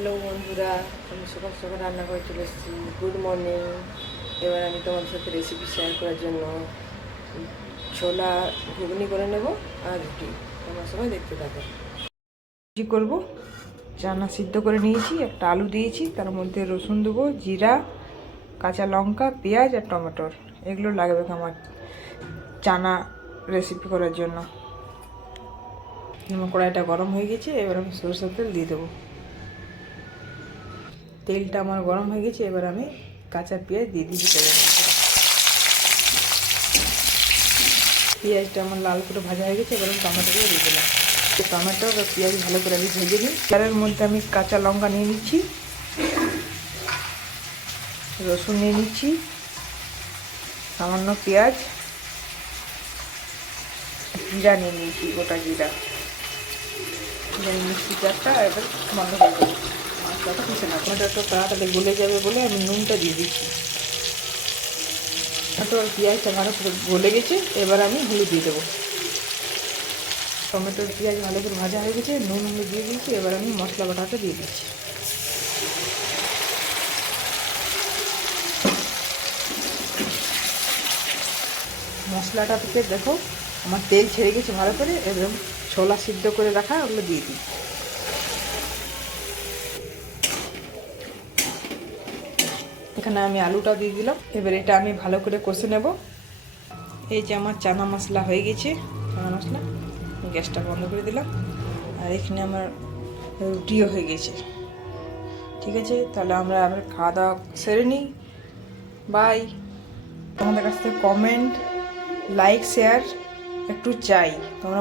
Hello বন্ধুরা, আমি সকাল সকাল রান্না করে চলে এসেছি। Good morning. এবার আমি তোমাদের সাথে রেসিপি শেয়ার করার জন্য ছোলা ঘুগনি করে নেব আর রুটি। তোমরা সবাই দেখতে থাকো। রুটি করবো। চানা সিদ্ধ করে নিয়েছি, একটা আলু দিয়েছি, তার মধ্যে রসুন দেবো, জিরা, কাঁচা লঙ্কা, পেঁয়াজ আর টমেটোর। এগুলো লাগবে আমার চানা রেসিপি করার জন্য। আমার কড়াইটা গরম হয়ে গেছে, এবার আমি সরষের তেল দিয়ে দেবো। তেলটা আমার গরম হয়ে গেছে, এবার আমি কাঁচা পেঁয়াজ দিয়ে দিচ্ছি তেলের মধ্যে। পেঁয়াজটা আমার লাল করে ভাজা হয়ে গেছে, এবার আমি টমেটোগুলো দিয়ে দিলাম। টমেটো আর পেঁয়াজ ভালো করে আমি ভেজে নিই। তেলের মধ্যে আমি কাঁচা লঙ্কা নিয়ে নিচ্ছি, রসুন নিয়ে নিচ্ছি, সামান্য পেঁয়াজ, জিরা নিয়ে নিয়েছি, গোটা জিরা। মিষ্টি চারটা এবার বন্ধ করে দেবো। মশলাটা পিছনে না, টমেটোটা তাড়াতাড়ি গলে যাবে বলে আমি নুনটা দিয়ে দিচ্ছি। টমেটো আর পেঁয়াজটা ভালো করে গলে গেছে, এবার আমি হলুদ দিয়ে দেবো। টমেটোর পেঁয়াজ ভালো করে ভাজা হয়ে গেছে, নুন হলুদ দিয়ে দিয়েছি, এবার আমি মশলা বাটাটা দিয়ে দিচ্ছি। মশলাটাতে দেখো আমার তেল ছেড়ে গেছে ভালো করে, এবার ছোলা সিদ্ধ করে রাখা ওগুলো দিয়ে দিই। এখানে আমি আলুটাও দিয়ে দিলাম, এবার এটা আমি ভালো করে কষে নেব। এই যে আমার চানা মশলা হয়ে গেছে, চানা মশলা, গ্যাসটা বন্ধ করে দিলাম। আর এখানে আমার রুটিও হয়ে গেছে। ঠিক আছে, তাহলে আমরা আবার খাওয়া দাওয়া সেরে নিই। বাই। তোমাদের কাছ থেকে কমেন্ট, লাইক, শেয়ার একটু চাই। তোমরা